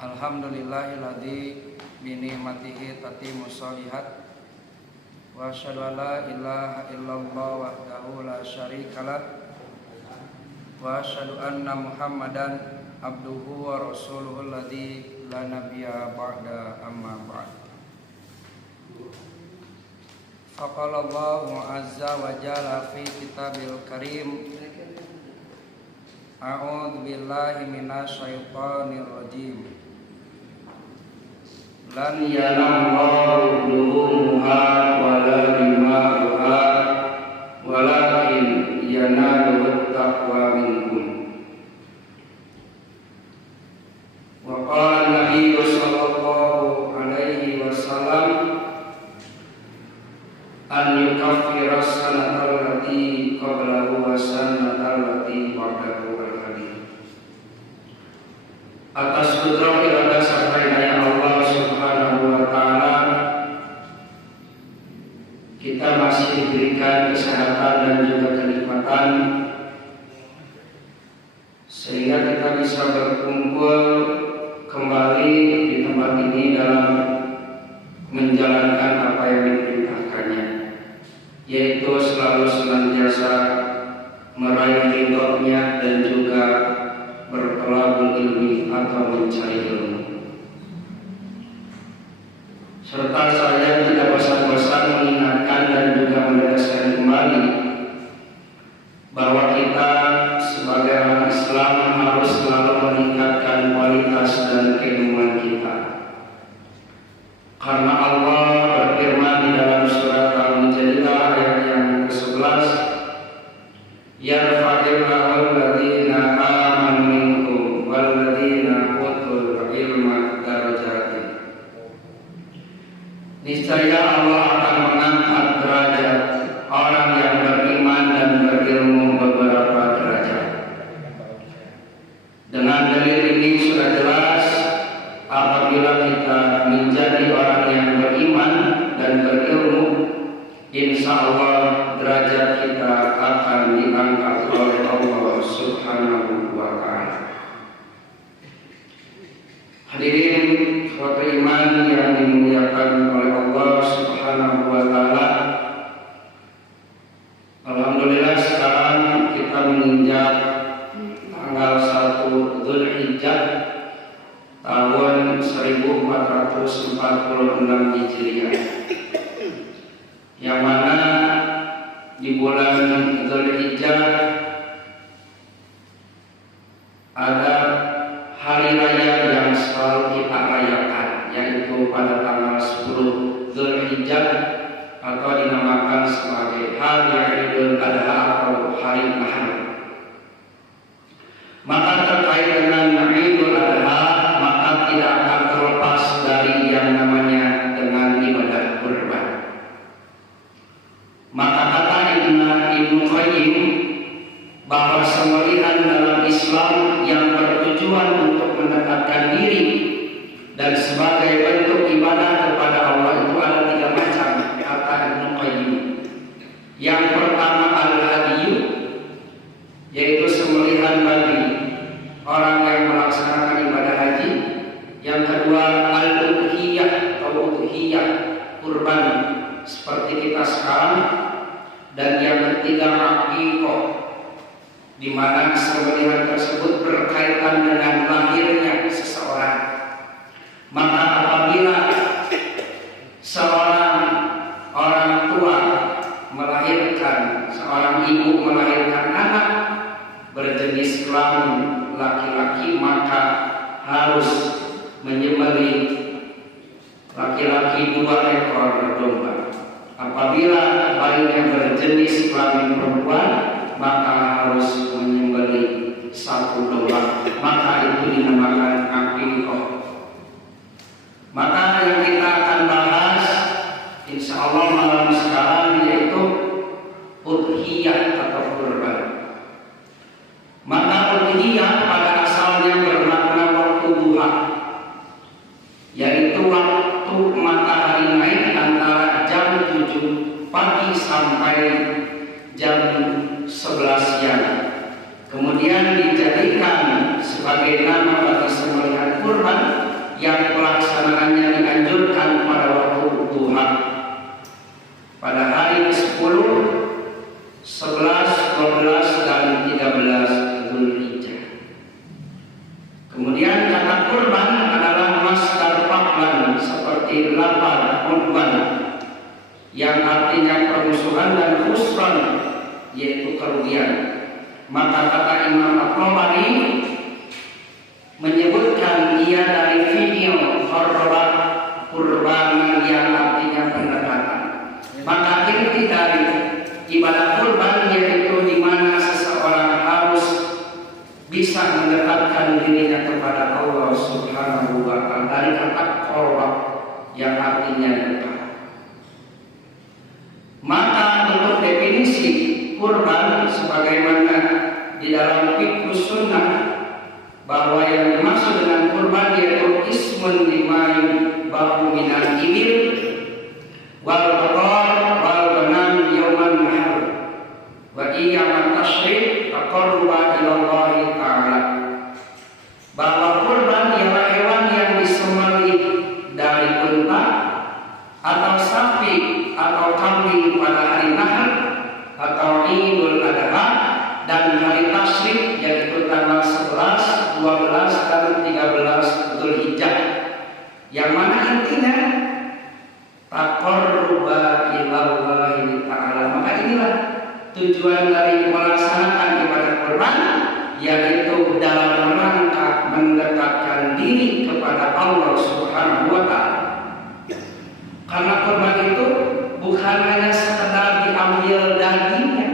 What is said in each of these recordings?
Alhamdulillahilladzi bi ni'matihi tatimmus shalihat wa asyhadu an la ilaha illallah wahdahu la syarikalah wa asyhadu anna Muhammadan abduhu wa rasuluhu alladzi la nabiyya ba'da amma ba'd. Faqala Allahu azza wa jalla fi kitabil karim, a'udzu billahi minasy syaithanir rajim. Lan yanallahu luhumuha wala dima'uha walakin yanaluhu taqwa minkum. Wa qala Nabi sallallahu alaihi wasallam an yukaffira sanatal lati qablahu wa sanatal lati ba'dahu al-hadid. Atas kudrat irada sampai daya Allah Subhanahu wa ta'ala, kita masih diberikan kesehatan dan juga kenikmatan sehingga kita bisa berkumpul kembali di tempat ini dalam menjalankan apa yang diperintahkannya, yaitu selalu senantiasa meraih ridhonya dan juga bertolabul ilmi atau mencari ilmu. Serta saya tidak bosan-bosan mengingatkan dan juga menegaskan kembali bahwa kita sebagai orang Islam harus selalu meningkatkan kualitas dan keilmuan kita. Karena Allah berfirman di dalam surat Al-Mujadilah ayat yang ke-11, yarfa'illahu alladziina aamanu minkum walladziina utul ilma darajatin. Niscaya Allah akan mengangkat derajat orang yang beriman dan berilmu beberapa derajat. Dengan dalil ini sudah jelas, apabila kita menjadi orang yang beriman dan berilmu, insya Allah derajat kita akan diangkat oleh Allah Subhanahu wa ta'ala. Hadirin ikhwatul iman yang dimuliakan oleh Allah Subhanahu wa ta'ala, alhamdulillah sekarang kita menginjak tanggal 1 Dzulhijjah tahun 1446 Hijriah, yang mana di bulan Dzulhijjah ada hari raya yang selalu kita rayakan, yaitu pada tanggal 10 Dzulhijjah atau dinamakan sebagai Hari Idul Adha atau Hari Lahar. Maka terkait dengan Idul Adha, maka tidak akan terlepas dari yang namanya dengan ibadah kurban. Maka kata Ibnu Qayyim bahwa sembelihan dalam Islam yang bertujuan untuk mendekatkan diri dan sebagai bentuk ibadah kepada Allah itu ada 3 macam, kata Ibnu Qayyim. Yang pertama al-hadiyu, yaitu sembelihan bagi orang yang melaksanakan ibadah haji. Yang kedua al-udhiyah atau udhiyah, kurban seperti kita sekarang. Dan yang ketiga aqiqah, di mana sembelihan tersebut berkaitan dengan lahirnya seseorang. Maka apabila seorang orang tua melahirkan, seorang ibu melahirkan anak berjenis kelamin laki-laki, maka harus menyembelih laki-laki 2 ekor domba. Apabila bayinya berjenis kelamin perempuan, maka harus menyembelih 1 domba. Maka itu dinamakan aqiqah. Maka yang kita akan bahas insya Allah malam sekarang yaitu udhiyah atau kurban. Maka udhiyah pada asalnya bermakna waktu duha, yaitu waktu matahari naik antara jam 7 pagi sampai jam 11 siang. Kemudian dijadikan sebagai nama bagi sembelihan kurban yang pelaksanaannya dianjurkan pada waktu duha pada hari ke-10, 11, 12 dan 13 Dzulhijjah. Kemudian kata kurban adalah masdar fa'lan seperti lapar kurban yang artinya permusuhan dan khusran yaitu kerugian. Maka kata Imam At-Tabari menyebutkan ia dari video korban kurban yang artinya pendekatan. Maka inti dari ibadah kurban yaitu di mana seseorang harus bisa mendekatkan dirinya kepada Allah Subhanahu wa Ta'ala dari kata korban yang artinya dekat. Maka untuk definisi kurban sebagaimana di dalam fiqh sunnah bahwa yang dimaksud dengan kurban yaitu ismun lima bahu minal ibil wal baqar wal ghanam yauman nahar wa iyyamat tasyrik taqarruba ila Allah taala. Bahwa kurban ialah hewan yang disembelih dari unta atau sapi atau kambing pada hari nahar atau Idul Adha dan hari tasyrik yaitu tanggal 11, 12 dan 13 Dzulhijjah, yang mana intinya taqarruba ilallahi ta'ala. Maka inilah tujuan dari melaksanakan ibadah kurban, yaitu dalam rangka mendekatkan diri kepada Allah Subhanahu wa Ta'ala. Karena kurban itu bukan hanya sekedar diambil dagingnya,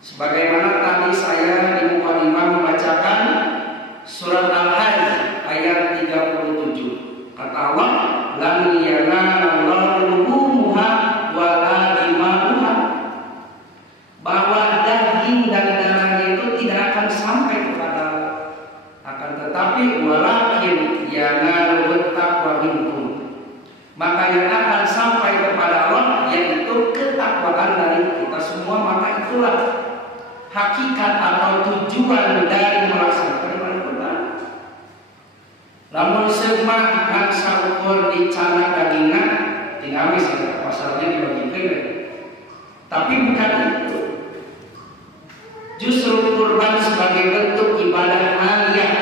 sebagaimana tadi saya di mukadimah membacakan surat Al-Hajj ayat 37. Kata Allah, "Lan yanalullahu luhumuha wa la dima'uha." Bahwa daging dan darahnya itu tidak akan sampai kepada Allah, akan tetapi walakin yanaluhu taqwa minkum. Maka yang akan sampai kepada Allah yaitu ketakwaan dari kita semua. Maka itulah hakikat atau tujuan dari melaksanakan ibadah kurban. Lamun semah ngangsa ukur di cana dagingna tinggal misalnya pasalnya dibagikan, tapi bukan itu. Justru kurban sebagai bentuk ibadah aliyah,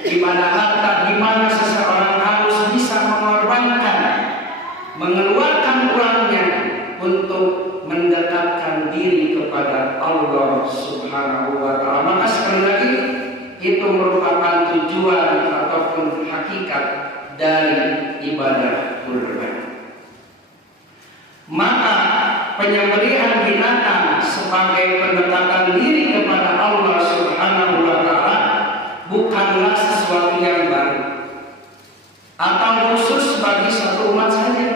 ibadah harta, di mana seseorang harus bisa mengorbankan, mengeluarkan uangnya untuk mendekatkan diri kepada Allah Subhanahu wa Ta'ala. Maka sekali lagi itu merupakan tujuan ataupun hakikat dari ibadah kurban. Maka penyembelihan binatang sebagai pendekatan diri kepada Allah Subhanahu wa Ta'ala bukanlah sesuatu yang baru atau khusus bagi satu umat saja,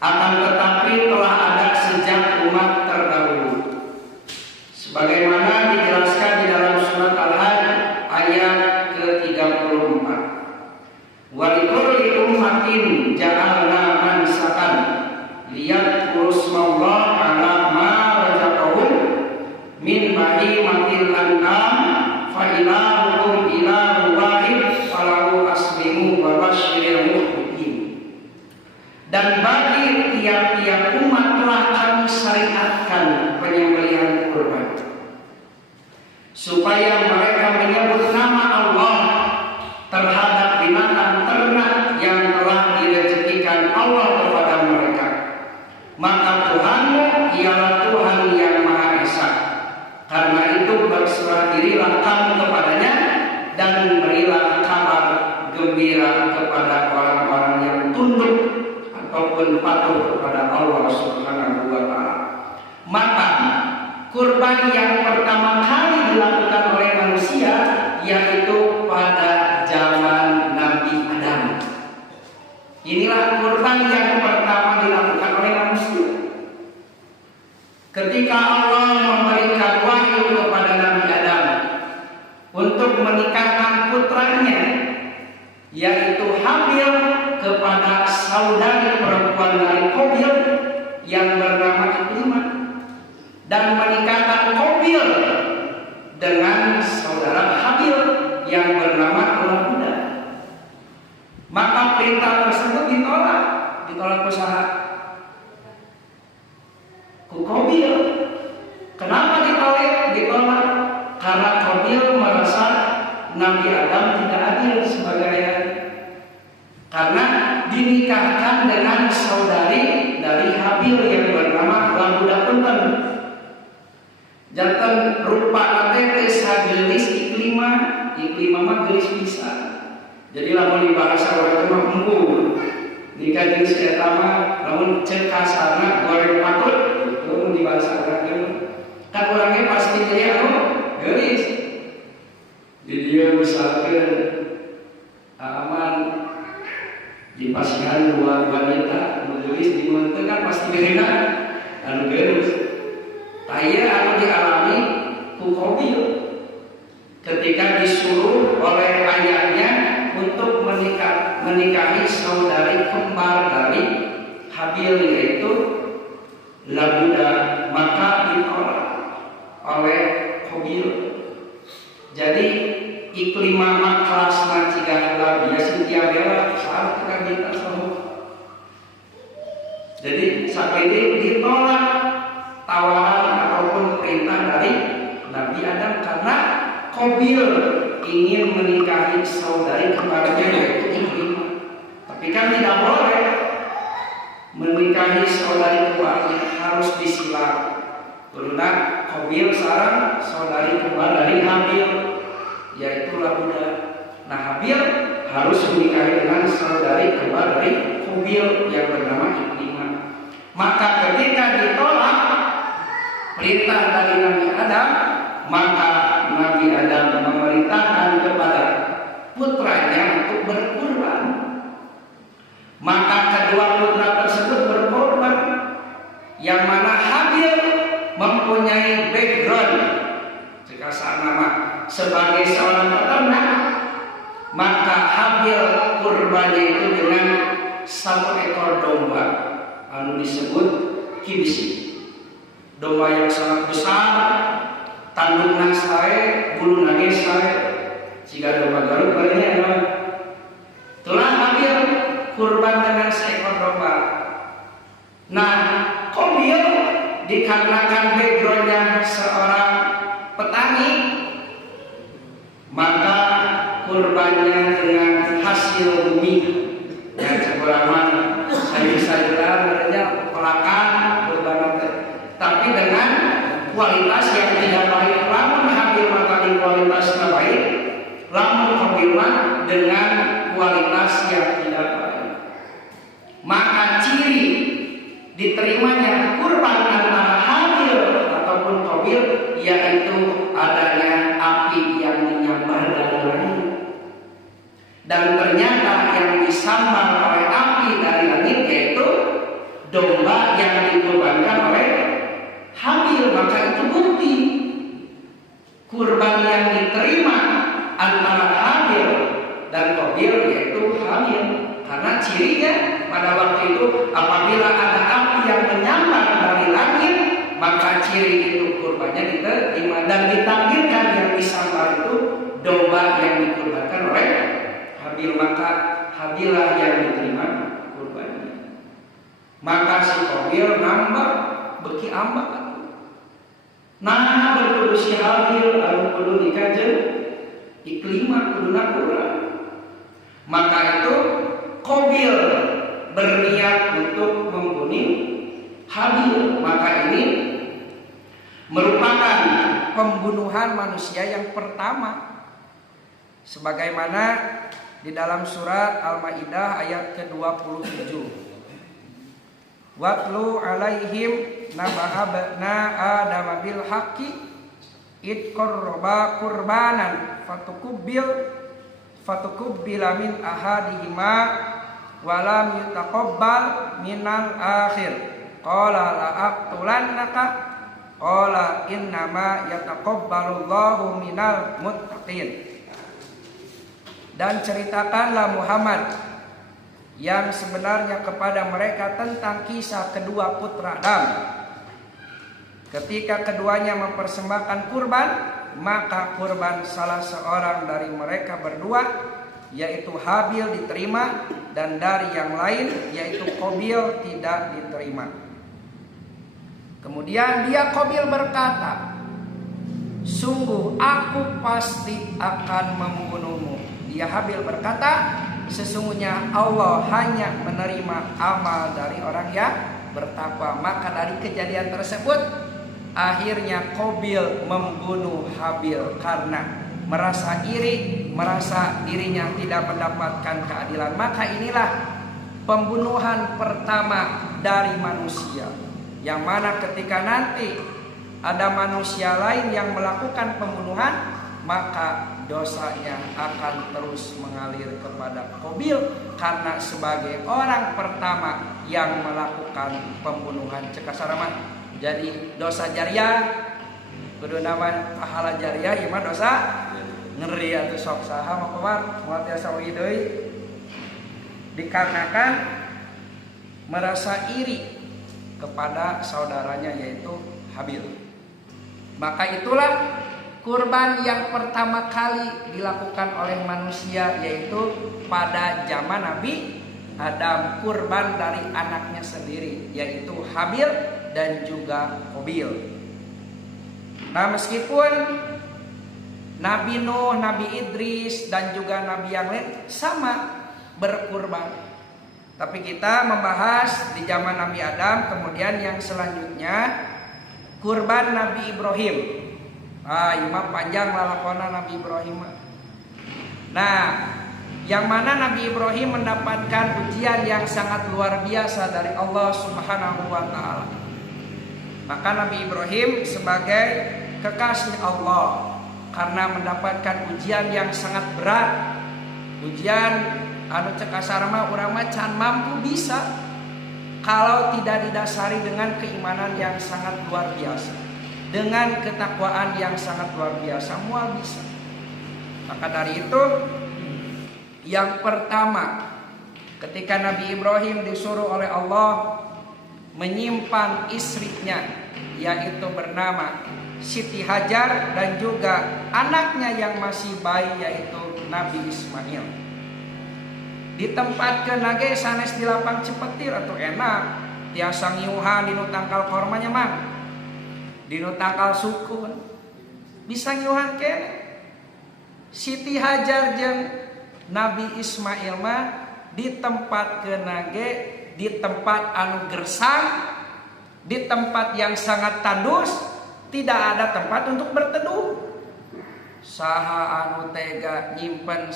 akan tetapi telah ada sejak umat terdahulu, sebagaimana dijelaskan di dalam surat Al-Hajj ayat ke-34. Wa likulli ummatin ja'alna mansakan liyadhkuru smallaha 'ala ma razaqahum min bahimatil an'am fa ilahukum ilahun wahid falahu aslimu wa basyiril mukhbitin. Dan bagi tiap-tiap umat telah kami syariatkan penyembelihan kurban, supaya mereka menyebut nama Allah terhadap binatang ternak yang telah direzekikan Allah kepada mereka. Maka Tuhanmu ialah Tuhan yang Maha Esa. Karena itu berserah dirilah kamu kepadanya dan berilah kabar gembira kepada orang-orang yang tunduk ataupun patuh kepada Allah Subhanahu wa Ta'ala. Maka kurban yang pertama kali dilakukan oleh manusia yaitu pada zaman Nabi Adam. Inilah kurban yang pertama dilakukan oleh manusia. Ketika Allah memberikan wahyu kepada Nabi Adam untuk menikahkan putranya yaitu Habil kepada saudari perempuan dari Qabil yang bernama Ikrimah, dan menikahkan Qabil dengan saudara Habil yang bernama Al-Huda. perintah tersebut ditolak usaha ku Qabil. Kenapa ditolak? Karena Qabil merasa Nabi Adam tidak adil sebagai ayah, karena dinikahkan dengan saudari dari Habil yang bernama Labuda Punten. Jantan rupa nate tes habilis Iklimah mah geus bisa. Jadi lamun di bahasa orang mah embur. Nikah jeung si eta mah lamun ceuk kasarna goreng patut itu di bahasa orang kan orangnya pasti dia geus. Jadi dia misalkan aman dipasangkan dua wanita geus di mana kan pasti beda anu geus. Taya anu dialami ku Qabil ketika disuruh oleh ayahnya untuk menikahi saudari kembar dari Habil yaitu Labuda, maka ditolak oleh Qabil. Jadi Iklimah maklas mancigah labia sintia bela saat kita semua. Jadi sakit ditolak tawaran ataupun perintah dari Nabi Adam karena Qabil ingin menikahi saudari kembarnya yaitu Iklimah. Tapi kan tidak boleh menikahi saudari kembarnya, harus disilang. Karena Qabil sareng saudari kembar dari Habil yaitu Labuda. Nah Habil harus menikahi dengan saudari kembar dari Qabil yang bernama Iklimah. Maka ketika ditolak perintah dari Nabi Adam, maka Nabi Adam memerintahkan kepada putranya untuk berkurban. Maka kedua putra tersebut berkorban, yang mana Habil mempunyai background sekasar nama sebagai seorang peternak, maka Habil kurbannya itu dengan 1 ekor domba, anu disebut kibsi, domba yang sangat besar, tandukna sae, bulu nage sae, jika domba garut lainnya adalah telah Habil kurban dengan seekor domba. Nah, Qabil dikarenakan backgroundnya seorang petani, maka kurbannya dengan hasil bumi yang sekuraman sayur-sayuran adanya pelakan kurban, tapi dengan kualitas yang tidak baik. Lamun Habil maka di kualitasnya baik, lamun Qabil dengan kualitas yang tidak baik. Maka ciri diterimanya kurban antara Habil ataupun Qabil yaitu adanya api yang menyambar dari langit. Dan ternyata yang disambar oleh api dari langit yaitu domba yang dikurbankan oleh Habil. Maka itu bukti kurban yang diterima antara Habil dan Qabil yaitu Habil, karena cirinya pada waktu itu apabila ada api yang menyambar dari langit, maka ciri itu kurbannya diterima dan ditakdirkan yang disambar itu domba yang dikurbankan oleh Habil, maka Habilah yang diterima kurbannya. Maka si Qabil nambah beki ambak, nah berkudu si Habil anu kudu dikajen Iklimah kuduna kurang. Maka itu Qabil berniat untuk membunuh Habil. Maka ini merupakan pembunuhan manusia yang pertama, sebagaimana di dalam surat Al-Maidah ayat ke-27. Watlu alaihim naba'a bna Adam bil haqqi id qarraba qurbanan fatukubbila min ahadihima walam yutaqabbal minal akhir qala la aqtulannaka qala innama yataqabbalullahu minal muttaqin. Dan ceritakanlah Muhammad yang sebenarnya kepada mereka tentang kisah kedua putra Adam. Ketika keduanya mempersembahkan kurban, maka kurban salah seorang dari mereka berdua yaitu Habil diterima, dan dari yang lain yaitu Qabil tidak diterima. Kemudian dia Qabil berkata, sungguh aku pasti akan membunuhmu. Dia Habil berkata, sesungguhnya Allah hanya menerima amal dari orang yang bertakwa. Maka dari kejadian tersebut akhirnya Qabil membunuh Habil karena merasa iri, merasa dirinya tidak mendapatkan keadilan. Maka inilah pembunuhan pertama dari manusia, yang mana ketika nanti ada manusia lain yang melakukan pembunuhan, maka dosanya akan terus mengalir kepada Qabil karena sebagai orang pertama yang melakukan pembunuhan. Cekasarama. Jadi dosa jariah kudu nama pahala jariah, ieu mah dosa ngeri atuh sok saha mah pamar moal tiasa deui. Dikarenakan merasa iri kepada saudaranya yaitu Habil. Maka itulah kurban yang pertama kali dilakukan oleh manusia, yaitu pada zaman Nabi Adam, kurban dari anaknya sendiri yaitu Habil dan juga Qabil. Nah, meskipun Nabi Nuh, Nabi Idris dan juga Nabi yang lain sama berkurban, tapi kita membahas di zaman Nabi Adam. Kemudian yang selanjutnya kurban Nabi Ibrahim. Imam panjang lalakona Nabi Ibrahim. Nah, yang mana Nabi Ibrahim mendapatkan ujian yang sangat luar biasa dari Allah Subhanahu wa taala. Maka Nabi Ibrahim sebagai kekasih Allah karena mendapatkan ujian yang sangat berat, ujian anu cekasar mah urang mah can mampu bisa kalau tidak didasari dengan keimanan yang sangat luar biasa, dengan ketakwaan yang sangat luar biasa, mual bisa. Maka dari itu, yang pertama ketika Nabi Ibrahim disuruh oleh Allah menyimpan istrinya, yaitu bernama Siti Hajar, dan juga anaknya yang masih bayi yaitu Nabi Ismail, ditempatkeun nage sanes di lapang cepetir atau enak tiasa ngiuhan dinu tangkal kormanya mah, dinu tangkal sukun bisa ngiuhan kene. Siti Hajar jeung Nabi Ismail mah ditempatkeun nage di tempat anu gersang, di tempat yang sangat tandus, tidak ada tempat untuk berteduh. Saha anu tega nyimpen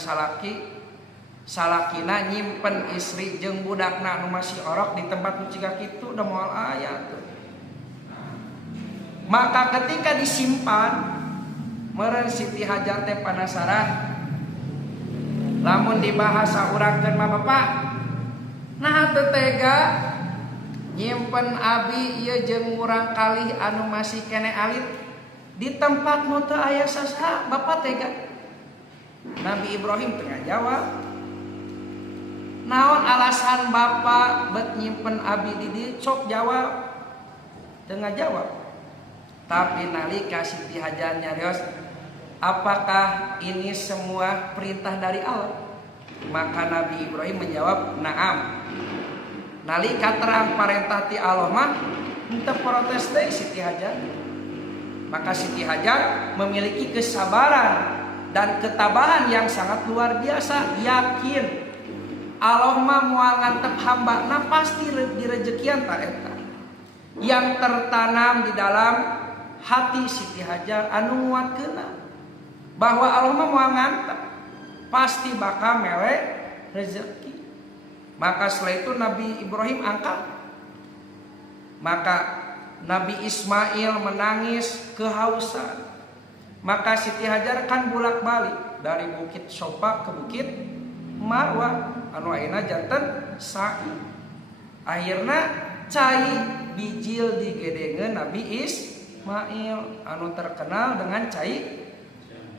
salakina nyimpen istri jeung budakna anu masih orok di tempat nu ciga kitu da moal aya tuh. Maka ketika disimpan, meureun Siti Hajar teh penasaran. Lamun dibahasa urangkeun mah Bapak, nah teu tega nyimpen abi ieu jeung urang kalih anu masih kene alit di tempat nu teu aya saha, Bapak tega. Nabi Ibrahim tengah jawab, naon alasan Bapak bet nyimpen abi di dieu, sok jawab. Tengah jawab. Tapi nalika Siti Hajar nyarios, apakah ini semua perintah dari Allah? Maka Nabi Ibrahim menjawab, "Na'am." Nalika terang parentah ti Allah mah henteu protes deui Siti Hajar. Maka Siti Hajar memiliki kesabaran dan ketabahan yang sangat luar biasa, yakin Allah mah moal ngantep hambana pasti direjekian ta eta. Yang tertanam di dalam hati Siti Hajar anu nguatkeuna bahwa Allah mah moal ngantep pasti bakal mele rezeki. Maka setelah itu Nabi Ibrahim angkat. Maka Nabi Ismail menangis kehausan. Maka Siti Hajar kan bolak-balik dari Bukit Sofa ke Bukit Marwah anu ayeuna janten sa'i. Akhirna cai bijil digedengeun Nabi Ismail anu terkenal dengan cai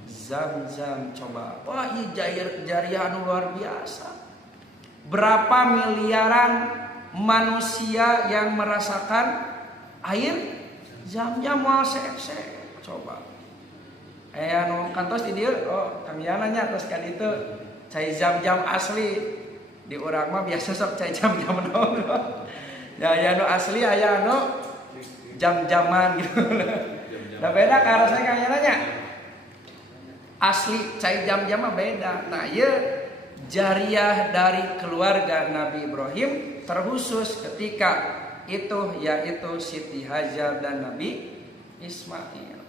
Zam-zam. Coba, wah ieu jariah anu luar biasa. Berapa miliaran manusia yang merasakan air Zam-zam moal seek-seek. Coba anu kantos di dieu, oh kamiana nya tos ka ditu cai jam-jam asli di urang mah biasa sok cai jam-jam naon. Ya aya nu asli aya nu jam-jaman gitu. Nah beda ka rasanya kayaknya nanya. Asli cai jam-jam mah beda. Nah ieu jariah dari keluarga Nabi Ibrahim terkhusus ketika itu yaitu Siti Hajar dan Nabi Ismail.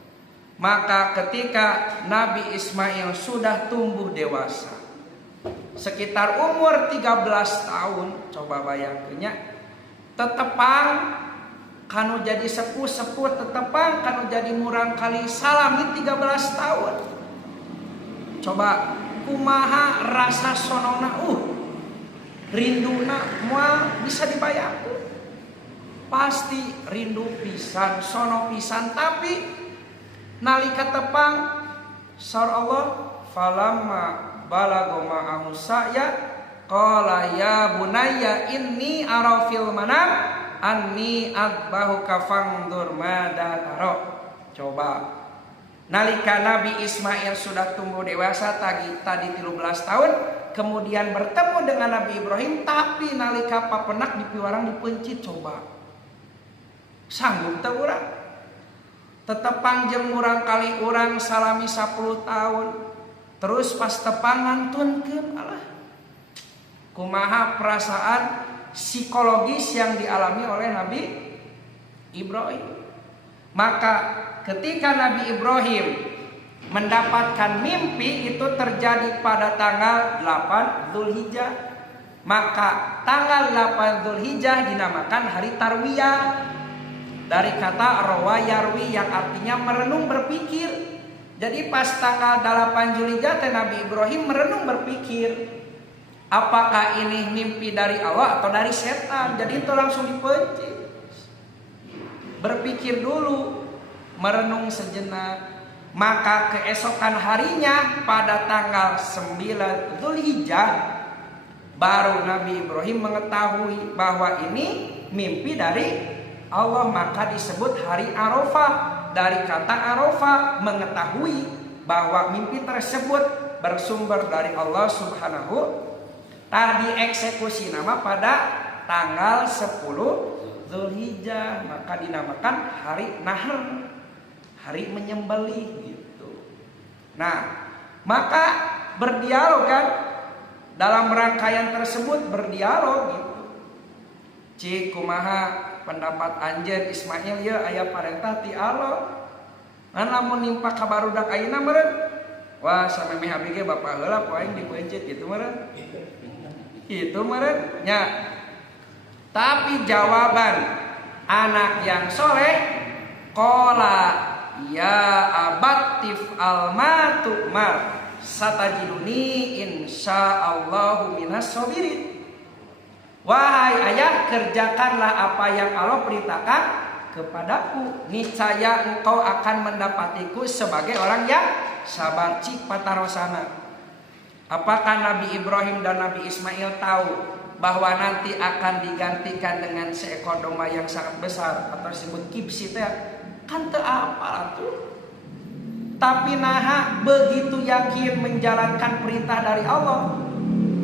Maka ketika Nabi Ismail sudah tumbuh dewasa sekitar umur 13 tahun, coba bayangkannya, tetepang kanu jadi sepuh-sepuh, tetepang kanu jadi murang kali salami 13 tahun. Coba kumaha rasa sonona rinduna moal bisa dibayangkan. Pasti rindu pisan, sono pisan, tapi nalika tepang saur Allah falamma balago ma'ahu sa'ya qala ya bunayya inni ara fil manam anni adbahuka fangdur mada taro. Coba nalika Nabi Ismail sudah tumbuh dewasa tadi 13 tahun, kemudian bertemu dengan Nabi Ibrahim, tapi nalika papenak dipiwarang dipencit. Coba sanggup teu urang? Tetepang jeung urang kali urang salami 10 tahun. Terus pas tepang ngantunkeun alah. Kumaha perasaan psikologis yang dialami oleh Nabi Ibrahim. Maka ketika Nabi Ibrahim mendapatkan mimpi itu terjadi pada tanggal 8 Zulhijjah. Maka tanggal 8 Zulhijjah dinamakan hari Tarwiyah. Dari kata rawa yarwi yang artinya merenung berpikir. Jadi pas tanggal 8 Zulhijjah Nabi Ibrahim merenung berpikir, apakah ini mimpi dari Allah atau dari setan. Jadi itu langsung dipencit. Berpikir dulu, merenung sejenak. Maka keesokan harinya pada tanggal 9 Zulhijjah baru Nabi Ibrahim mengetahui bahwa ini mimpi dari Allah, maka disebut hari Arafah. Dari kata Arafah, mengetahui bahwa mimpi tersebut bersumber dari Allah Subhanahu. Tadi eksekusi nama pada tanggal 10 Zulhijjah, maka dinamakan hari Nahar, hari menyembelih gitu. Nah, maka berdialog kan, dalam rangkaian tersebut berdialog gitu. Cik kumaha pendapat anjeun Ismail ya aya parentah ti Allah. Ngan lamun nimpa ka barudak ayeuna meureun. Wah samemeh abdi ge bapak heula poe dipencit kitu meureun. Kitu meureun nya. Tapi jawaban anak yang soleh qala ya abatif almatu mar satajiduni insyaallahu minas sabirin. Wahai ayah, kerjakanlah apa yang Allah perintahkan kepadaku, niscaya engkau akan mendapatiku sebagai orang yang sabar. Cik patarosana. Apakah Nabi Ibrahim dan Nabi Ismail tahu bahwa nanti akan digantikan dengan seekor domba yang sangat besar atau disebut kibsi teh? Kan teu apa tuh. Tapi naha begitu yakin menjalankan perintah dari Allah,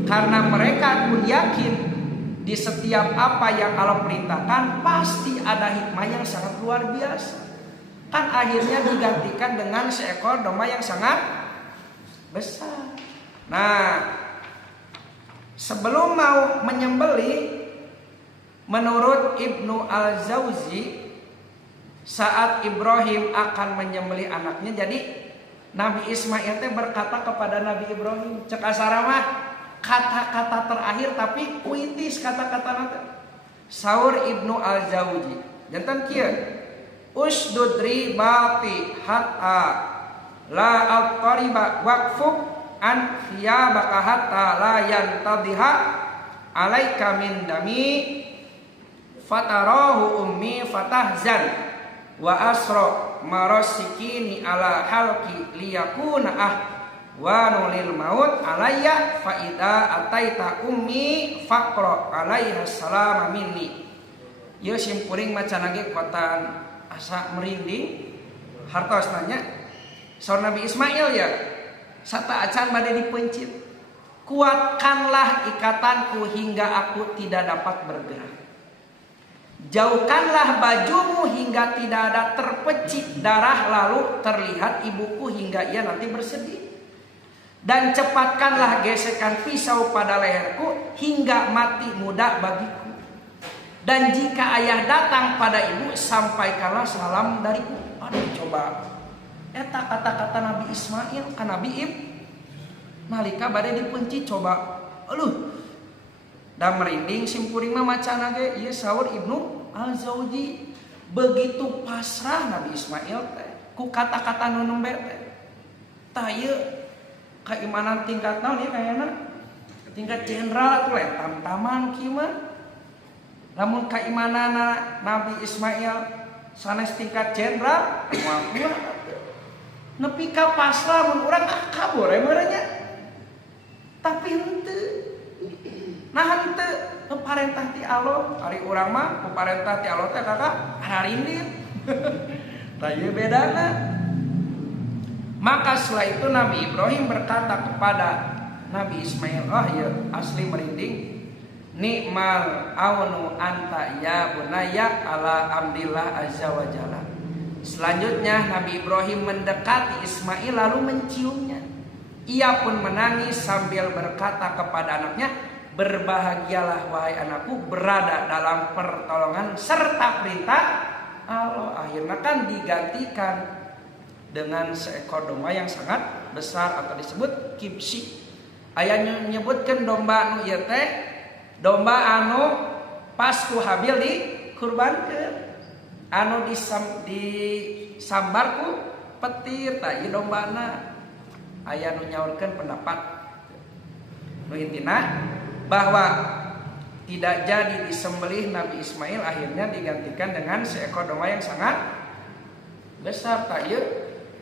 karena mereka pun yakin di setiap apa yang Allah perintahkan pasti ada hikmah yang sangat luar biasa. Kan akhirnya digantikan dengan seekor domba yang sangat besar. Nah, sebelum mau menyembelih, menurut Ibnu Al-Jauzi, saat Ibrahim akan menyembelih anaknya, jadi Nabi Ismail teh berkata kepada Nabi Ibrahim, cek asara mah kata-kata terakhir tapi puitis kata-kata nanti. Saur Ibnu Al-Jauzi jantan kieu usdud ribati hatta la al-qariba waqfu an thiyabaka hatta la yantadhiha alaika min dami fatarahu ummi fatahzan wa asra marasikini ala halqi liyakuna wa nulil maut alayya fa ida ataita ummi faqra alaiha salam minni. Ieu simpuring macan lagi kuatan asa merinding hartos nanya saur Nabi Ismail ya sata acan bade dipencit Kuatkanlah ikatanku hingga aku tidak dapat bergerak. Jauhkanlah bajumu hingga tidak ada terpecik darah lalu terlihat ibuku hingga ia nanti bersedih. Dan cepatkanlah gesekan pisau pada leherku hingga mati muda bagiku. Dan jika ayah datang pada ibu, sampaikanlah salam dariku. Aduh, coba eta kata-kata Nabi Ismail ka Nabi nalika bade dipenci, coba dan merinding simpuring mah macana ge ieu saur Ibnu Al-Jauzi. Begitu pasrah Nabi Ismail teh ku kata-kata nu nembe teh. Tah ieu keimanan tingkat naon ieu kayana? Tingkat jenderal atuh lain tam-taman kieu mah. Lamun keimanana Nabi Ismail sanes tingkat jenderal, moal nepi ka pasrah mun urang kabur meureunnya. Tapi henteu. Nah henteu parentah ti Allah, ari urang mah ku parentah ti Allah teh kakak harindir. Tah ieu bedana. Maka setelah itu Nabi Ibrahim berkata kepada Nabi Ismail, ya asli merinding. Nikmal aunu anta ya bunaya ala amdillah azza wa jalla. Selanjutnya Nabi Ibrahim mendekati Ismail lalu menciumnya. Ia pun menangis sambil berkata kepada anaknya, berbahagialah wahai anakku berada dalam pertolongan serta perintah Allah. Akhirnya kan digantikan dengan seekor domba yang sangat besar atau disebut kibsi. Ayahnya menyebutkan domba anu ieu teh domba anu pas ku Habil dikurbankeun, anu disambar ku petir. Tah ieu dombana aya nu nyaurkeun pendapat nu intina bahwa tidak jadi disembelih Nabi Ismail, akhirnya digantikan dengan seekor domba yang sangat besar. Tah ieu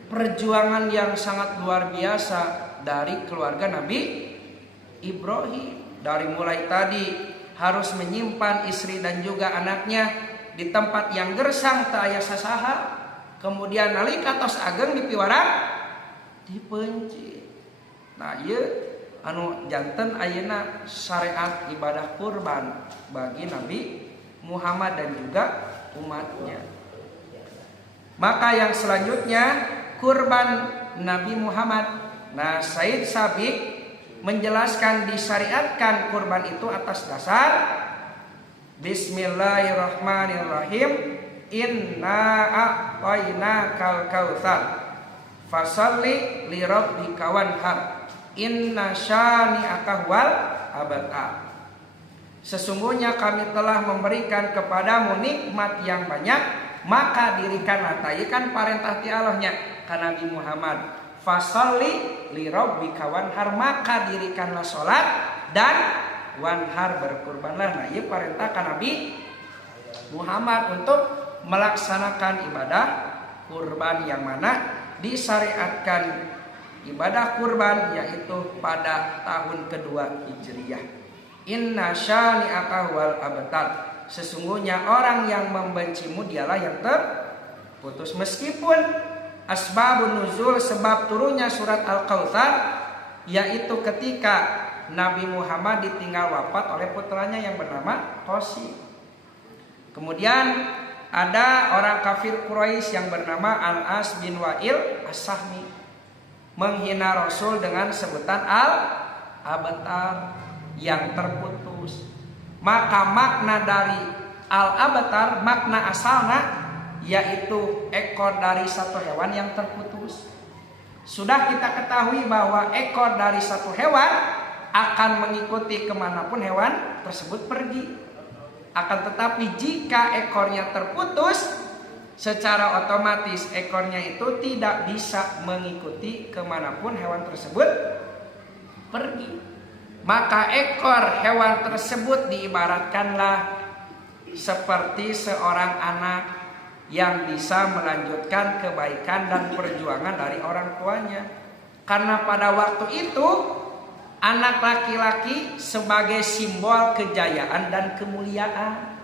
perjuangan yang sangat luar biasa dari keluarga Nabi Ibrahim. Dari mulai tadi harus menyimpan istri dan juga anaknya di tempat yang gersang teu aya sasaha. Kemudian nalika tos ageng dipiwara dipenci. Nah ieu anu janten ayeuna syariat ibadah kurban bagi Nabi Muhammad dan juga umatnya. Maka yang selanjutnya kurban Nabi Muhammad. Nah Said Sabiq menjelaskan disyariatkan kurban itu atas dasar Bismillahirrahmanirrahim. Inna a'tainakal kautsar fasalli li rabbika wanhar inna syani'aka huwal abtar. Sesungguhnya kami telah memberikan kepadamu nikmat yang banyak, maka dirikanlah. Tah ieu kan parentah ti Allahnya ka Nabi Muhammad. Fasalli li rabbika wanhar, maka dirikanlah salat dan wanhar berkurbanlah. Nah ieu parentah ka Nabi Muhammad untuk melaksanakan ibadah kurban, yang mana disyariatkan ibadah kurban yaitu pada tahun kedua Hijriyah. Inna syani'aka huwal abtar. Sesungguhnya orang yang membencimu dialah yang terputus. Meskipun asbabun nuzul, sebab turunnya surat Al-Kautsar, yaitu ketika Nabi Muhammad ditinggal wafat oleh putranya yang bernama Qasim. Kemudian ada orang kafir Quraisy yang bernama Al-As bin Wa'il As-Sahmi menghina Rasul dengan sebutan Al-Abtar, yang terputus. Maka makna dari Al-Abtar, makna asalnya yaitu ekor dari satu hewan yang terputus. Sudah kita ketahui bahwa ekor dari satu hewan akan mengikuti kemanapun hewan tersebut pergi. Akan tetapi jika ekornya terputus, secara otomatis ekornya itu tidak bisa mengikuti kemanapun hewan tersebut pergi. Maka ekor hewan tersebut diibaratkanlah seperti seorang anak yang bisa melanjutkan kebaikan dan perjuangan dari orang tuanya. Karena pada waktu itu anak laki-laki sebagai simbol kejayaan dan kemuliaan.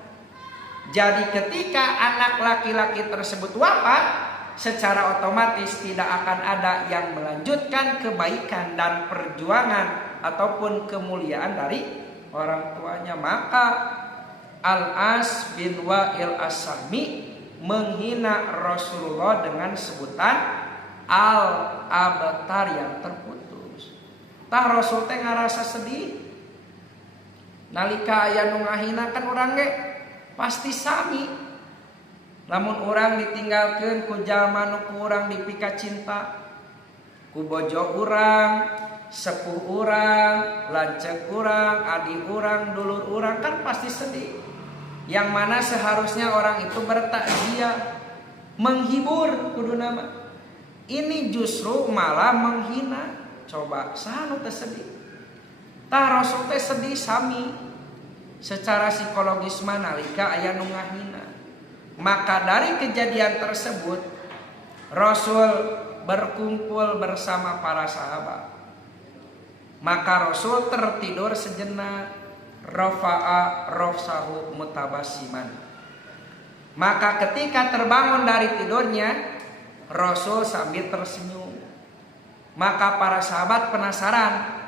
Jadi ketika anak laki-laki tersebut wafat, secara otomatis tidak akan ada yang melanjutkan kebaikan dan perjuangan ataupun kemuliaan dari orang tuanya. Maka Al-As bin Wa'il As-Sahmi menghina Rasulullah dengan sebutan Al-Abtar yang terputus. Tah Rasul teh ngarasa sedih nalika aya nu ngahinakan urang ge pasti sami. Lamun urang ditinggalkeun ku jalma nu ku urang dipika cinta, ku bojo urang, sepuh urang, lanceuk urang, adik urang, dulur urang, kan pasti sedih. Yang mana seharusnya orang itu bertakziah, menghibur kudu nama. Ini justru malah menghina. Coba sanu teh sedih. Tah Rasul teh sedih sami. Secara psikologis nalika aya nu ngahina. Maka dari kejadian tersebut Rasul berkumpul bersama para sahabat. Maka Rasul tertidur sejenak. Rafa'a rafsahu mutabasiman. Maka ketika terbangun dari tidurnya, Rasul sambil tersenyum. Maka para sahabat penasaran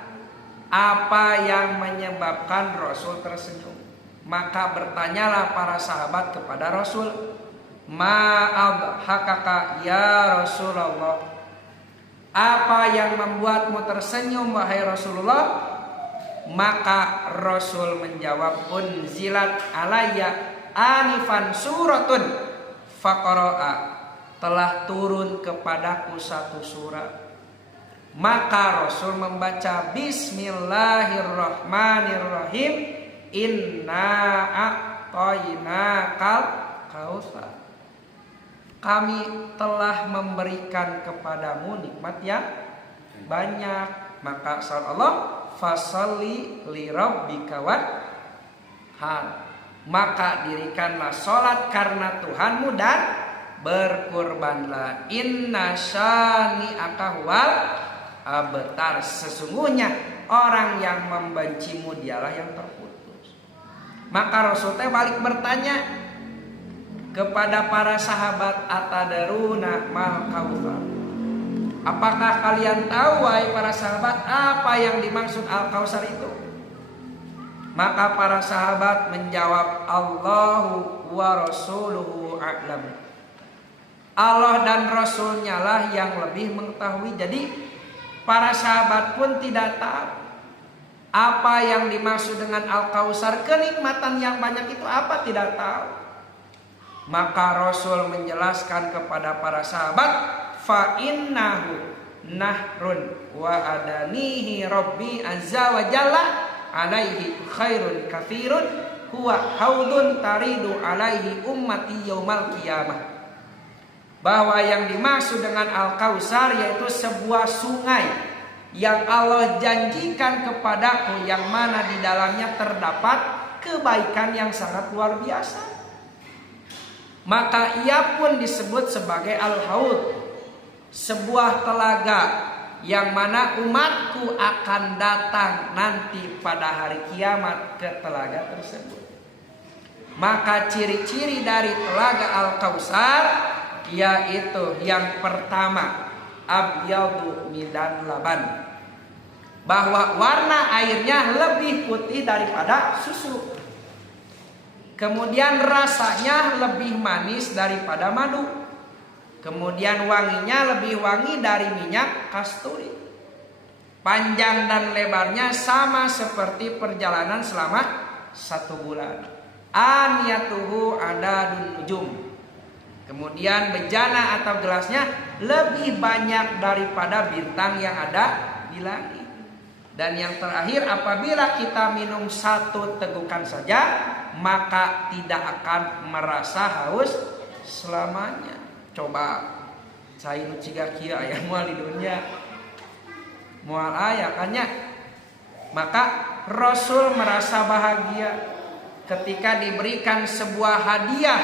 apa yang menyebabkan Rasul tersenyum. Maka bertanyalah para sahabat kepada Rasul, ma'adhakaka ya Rasulullah, apa yang membuatmu tersenyum wahai Rasulullah? Maka Rasul menjawab, unzilat alayya anifan suratun faqara'a, telah turun kepadaku satu surat. Maka Rasul membaca Bismillahirrahmanirrahim, inna a'tainakal kautsar, kami telah memberikan kepadamu nikmat yang banyak. Maka salat Allah, fasalli li rabbika wanhar, maka dirikanlah salat karena Tuhanmu dan berkurbanlah. Inna syani'aka huwal abtar, sesungguhnya orang yang membencimu dialah yang terputus. Maka Rasul teh balik bertanya kepada para sahabat, atadaruna mal kautsar, apakah kalian tahu wahai para sahabat apa yang dimaksud Al-Kautsar itu? Maka para sahabat menjawab, Allahu wa rasuluhu a'lam, Allah dan Rasulnya lah yang lebih mengetahui. Jadi para sahabat pun tidak tahu apa yang dimaksud dengan Al-Kautsar, kenikmatan yang banyak itu apa, tidak tahu. Maka Rasul menjelaskan kepada para sahabat, fa innahu nahrun wa adanihi rabbi azza wa jalla alaihi khairun kathirun huwa haudun taridu alaihi ummati yaumal qiyamah. Bahwa yang dimaksud dengan Al-Kautsar yaitu sebuah sungai yang Allah janjikan kepadaku, yang mana di dalamnya terdapat kebaikan yang sangat luar biasa. Maka ia pun disebut sebagai Al-Haud, sebuah telaga yang mana umatku akan datang nanti pada hari kiamat ke telaga tersebut. Maka ciri-ciri dari telaga Al-Kautsar yaitu yang pertama, abyadu midan laban, bahwa warna airnya lebih putih daripada susu. Kemudian rasanya lebih manis daripada madu. Kemudian wanginya lebih wangi dari minyak kasturi. Panjang dan lebarnya sama seperti perjalanan selama 1 bulan. Aniyatuhu adadun nujum. Kemudian bejana atau gelasnya lebih banyak daripada bintang yang ada di langit. Dan yang terakhir, apabila kita minum 1 tegukan saja, maka tidak akan merasa haus selamanya. Coba cai nu ciga kieu aya moal di dunia, moal aya kannya. Maka Rasul merasa bahagia ketika diberikan sebuah hadiah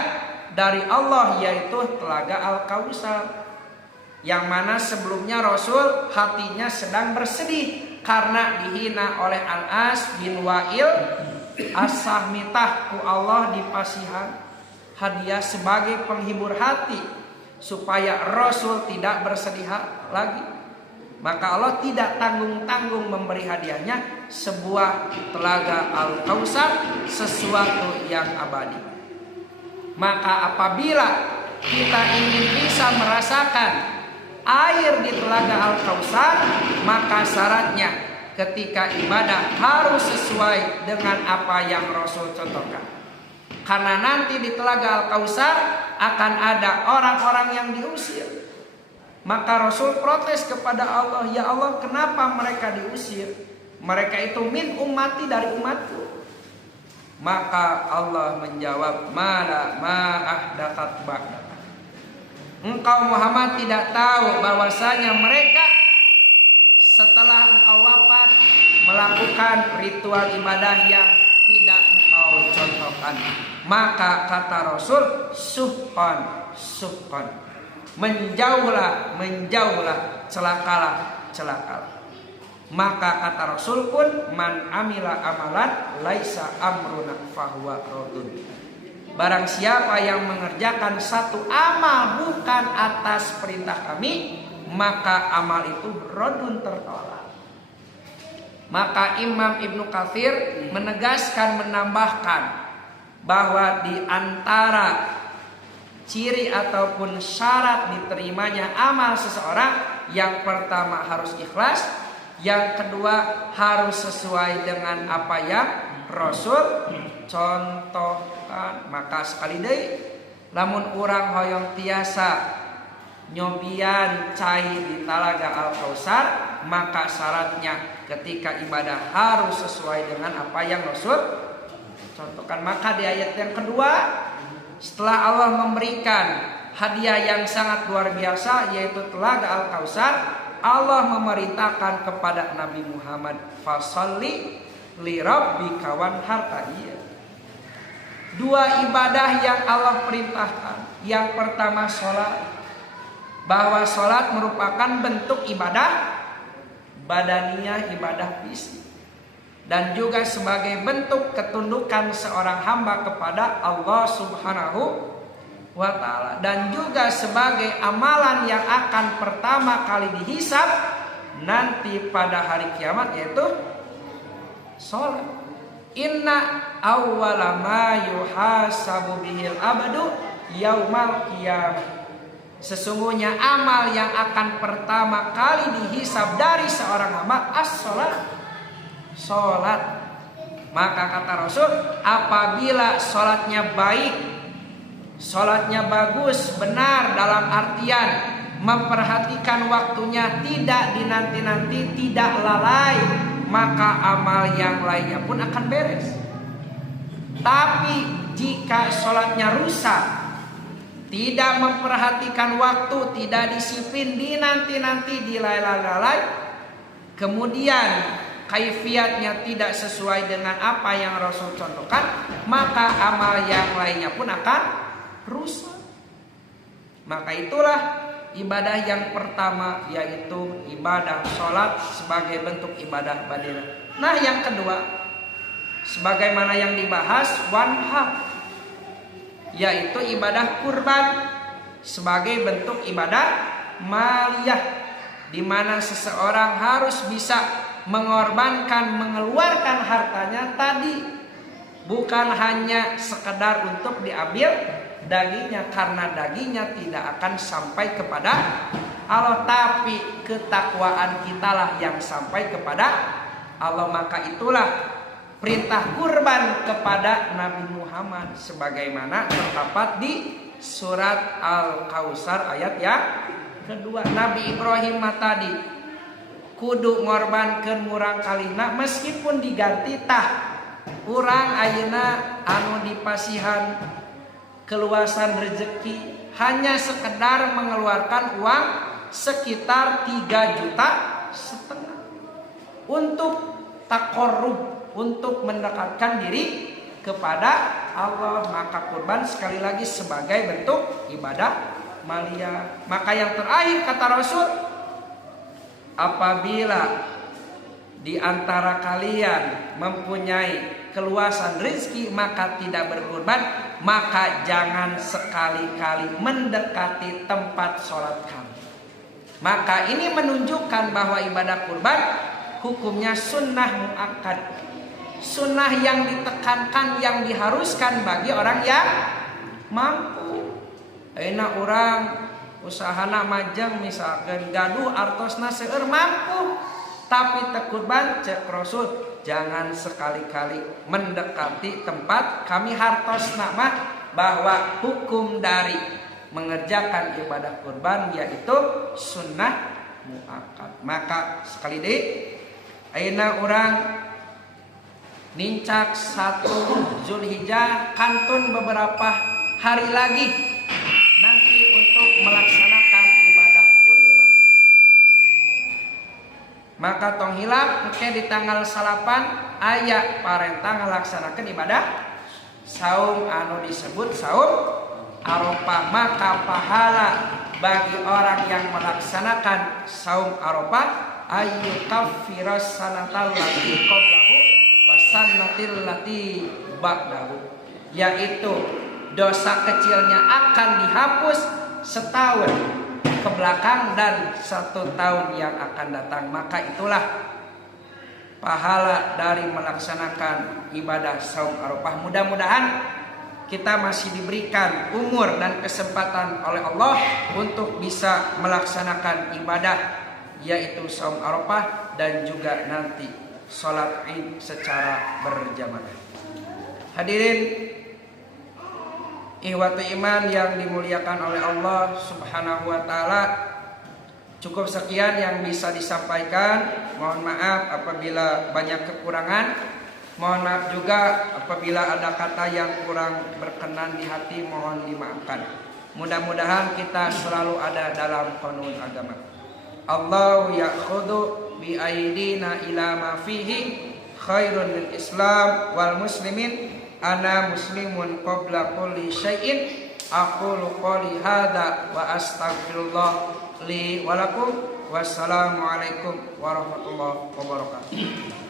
dari Allah, yaitu telaga Al-Kautsar, yang mana sebelumnya Rasul hatinya sedang bersedih karena dihina oleh Al-As bin Wa'il As-Sahmitah ku Allah dipasihan hadiah sebagai penghibur hati supaya Rasul tidak bersedih lagi. Maka Allah tidak tanggung-tanggung memberi hadiahnya sebuah telaga Al-Kautsar, sesuatu yang abadi. Maka apabila kita ingin bisa merasakan air di telaga Al-Kautsar, maka syaratnya ketika ibadah harus sesuai dengan apa yang Rasul contohkan. Karena nanti di telaga Al-Kautsar akan ada orang-orang yang diusir. Maka Rasul protes kepada Allah, ya Allah, kenapa mereka diusir? Mereka itu min ummati, dari umatku. Maka Allah menjawab, mala ma'ahdakat ba'da. Engkau Muhammad tidak tahu bahwasanya mereka setelah engkau wafat melakukan ritual ibadah yang tidak engkau contohkan. Maka kata Rasul, suhqan, suhqan. Menjauhlah, menjauhlah, celakalah, celakalah. Maka kata Rasul pun, man amila amalan laisa amruna fahuwa radun. Barang siapa yang mengerjakan satu amal bukan atas perintah kami, maka amal itu radun, tertolak. Maka Imam Ibnu Katsir menegaskan, menambahkan bahwa di antara ciri ataupun syarat diterimanya amal seseorang, yang pertama harus ikhlas, yang kedua harus sesuai dengan apa yang Rasul contohkan. Maka sekali deui, lamun urang hoyong tiasa nyobian cai di talaga Al-Kautsar, maka syaratnya ketika ibadah harus sesuai dengan apa yang Rasul contohkan. Maka di ayat yang kedua, setelah Allah memberikan hadiah yang sangat luar biasa, yaitu telaga Al-Kautsar, Allah memerintahkan kepada Nabi Muhammad, fasalli li rabbika wanhar. Dua ibadah yang Allah perintahkan. Yang pertama sholat, bahwa sholat merupakan bentuk ibadah badaniyah, ibadah fisik, dan juga sebagai bentuk ketundukan seorang hamba kepada Allah Subhanahu wa ta'ala, dan juga sebagai amalan yang akan pertama kali dihisab nanti pada hari kiamat, yaitu sholat. Inna awwala ma yuhasabu bihil abadu yaumal qiyamah. Sesungguhnya amal yang akan pertama kali dihisab dari seorang hamba as-sholat, sholat. Maka kata Rasul, apabila sholatnya baik, sholatnya bagus, benar dalam artian memperhatikan waktunya, tidak dinanti-nanti, tidak lalai, maka amal yang lainnya pun akan beres. Tapi jika sholatnya rusak, tidak memperhatikan waktu, tidak disiplin, dinanti-nanti, dilalai-lalai, kemudian kaifiatnya tidak sesuai dengan apa yang Rasul contohkan, maka amal yang lainnya pun akan rusak. Maka itulah ibadah yang pertama, yaitu ibadah sholat sebagai bentuk ibadah badinah. Nah, yang kedua, sebagaimana yang dibahas, wanhar, yaitu ibadah kurban sebagai bentuk ibadah maliyah, di mana seseorang harus bisa mengorbankan, mengeluarkan hartanya tadi, bukan hanya sekedar untuk diambil dagingnya, karena dagingnya tidak akan sampai kepada Allah, tapi ketakwaan kitalah yang sampai kepada Allah. Maka itulah perintah kurban kepada Nabi Muhammad, sebagaimana terdapat di surat Al-Kautsar ayat yang kedua. Nabi Ibrahim tadi kudu ngorbankeun murang kalina, meskipun diganti tah urang ayeuna anu dipasihan keluasan rezeki hanya sekedar mengeluarkan uang sekitar 3,5 juta untuk takorrub, untuk mendekatkan diri kepada Allah. Maka kurban sekali lagi sebagai bentuk ibadah maliyah. Maka yang terakhir kata Rasul, apabila di antara kalian mempunyai keluasan rezeki maka tidak berkurban, maka jangan sekali-kali mendekati tempat sholat kami. Maka ini menunjukkan bahwa ibadah kurban hukumnya sunnah muakkad. Sunnah yang ditekankan, yang diharuskan bagi orang yang mampu. Ayeuna urang usahana majeng misalkan gaduh artosna seueur mampu tapi teu kurban, cek Rasul jangan sekali-kali mendekati tempat kami hartosna mah, bahwa hukum dari mengerjakan ibadah kurban yaitu sunnah muakkad. Maka sekali deui ayeuna urang nincak 1 Zulhijjah, kantun beberapa hari lagi nanti untuk melaksanakan ibadah kurban. Maka tong hilap engke di tanggal 8 aya parentah ngalaksanakeun ibadah saum anu disebut saum Arafah. Maka pahala bagi orang yang melaksanakan saum Arafah ayu kafiras sanatal lati qablahu wasanatil lati ba'dahu, yaitu dosa kecilnya akan dihapus setahun ke belakang dan 1 tahun yang akan datang. Maka itulah pahala dari melaksanakan ibadah saum Arafah. Mudah-mudahan kita masih diberikan umur dan kesempatan oleh Allah untuk bisa melaksanakan ibadah yaitu saum Arafah dan juga nanti sholat Id secara berjamaah. Hadirin ihwatu iman yang dimuliakan oleh Allah Subhanahu wa taala, cukup sekian yang bisa disampaikan. Mohon maaf apabila banyak kekurangan. Mohon maaf juga apabila ada kata yang kurang berkenan di hati, mohon dimaafkan. Mudah-mudahan kita selalu ada dalam qanun agama. Allahu ya'khudhu bi aidina ila ma fihi khairun lil Islam wal muslimin. Ana muslimun qabla kulli syai'in. Aqulu qouli hadza wa astaghfirullah li wa lakum. Wassalamualaikum warahmatullahi wabarakatuh.